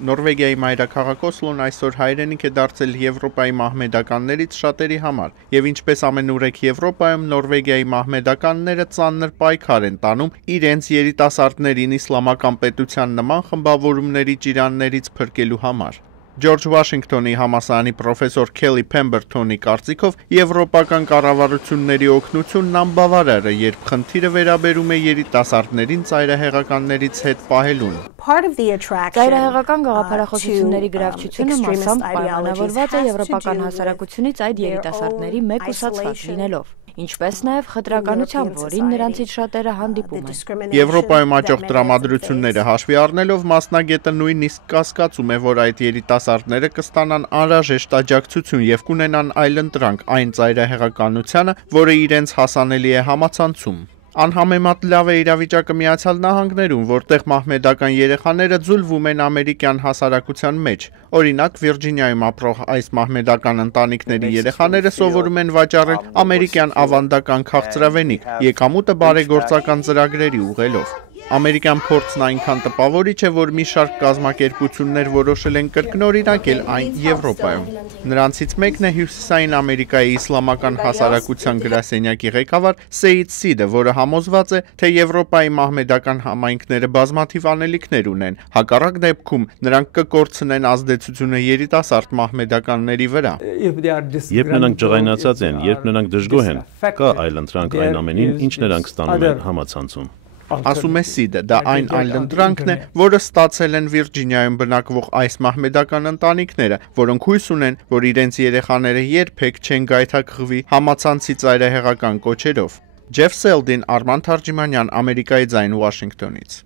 Նորվեգիայի մայրաքաղաք Օսլոն այսօր հայրենիք է դարձել Եվրոպայի մահմեդականներից շատերի համար, եւ ինչպես ամենուրեք Եվրոպայում, Նորվեգիայի մահմեդականները ծանր պայքար են տանում իրենց երիտասարդներին իսլամական պետության նման խմբավորումների ճիրաններից փրկելու համար։ Ջորջ Վաշինգտոնի համալսարանի պրոֆեսոր Քելի Փեմբերթոնի կարծիքով եվրոպական կառավարությունների օգնությունն անբավարար է, երբ խնդիրը վերաբերում է երիտասարդներին ծայրահեղականներից հետ պահելուն։ Ծայրահեղական գաղափարախոսությունների գրավչությունը մասամբ պայմանավորված է եվրոպական հասարակությունից այդ երիտասարդների մեկ կուսացված լինելով, ինչպես նաև խտրականությամբ, որին նրանցից շատերը հանդիպում են։ Եվրոպայում աճող տրամադրությունները հաշվի առնելով մասնագետը նույնիսկ կասկածում է, որ այդ երիտասարդները կստանան անհրաժեշտ աջակցություն եւ կունենան այլընտրանք այն ծայրահեղականությանը, որը իրենց հասանելի է համացանցում։ Անհամեմատ լավ է իրավիճակը Միացյալ Նահանգներում, որտեղ մահմեդական երեխաները ձուլվում են ամերիկյան հասարակության մեջ։ Օրինակ, Վիրջինիայում ապրող այս մահմեդական ընտանիքների երեխաները սովորում են վաճառել ամերիկյան ավանդական քաղցրավենիք, եկամուտը բարեգործական ծրագրերի ուղղելով։ Ամերիկյան փորձն այնքան տպավորիչ է, որ մի շարք կազմակերպություններ որոշել են կրկնօրինակել այն Եվրոպայում։ Նրանցից մեկն է Հյուսիսային Ամերիկայի իսլամական հասարակության գրասենյակի ղեկավար Սեյիդ Սիդը, որը համոզված է, թե Եվրոպայի մահմեդական համայնքները բազմաթիվ անելիքներ ունեն, հակառակ դեպքում նրանք կկորցնեն ազդեցությունը երիտասարդ մահմեդականների վրա։ Երբ նրանք ջղայնացած են, երբ նրանք դժգոհ են, կա այլընտրանք այն ամենին, ինչ նրանք ստանում են համացանցում։ Ասում է Սիդը, դա այն այլընտրանքն է, որը ստացել են Վիրջինիայում բնակվող այս մահմեդական ընտանիքները, որոնք հույս ունեն, որ իրենց երեխաները երբեք չեն գայթակղվի համացանցի ծայրահեղական կոչերով։ Ջեֆ Սելդին, Արման Թարջիմանյան, Ամերիկայի ձայն, Վաշինգտոնից։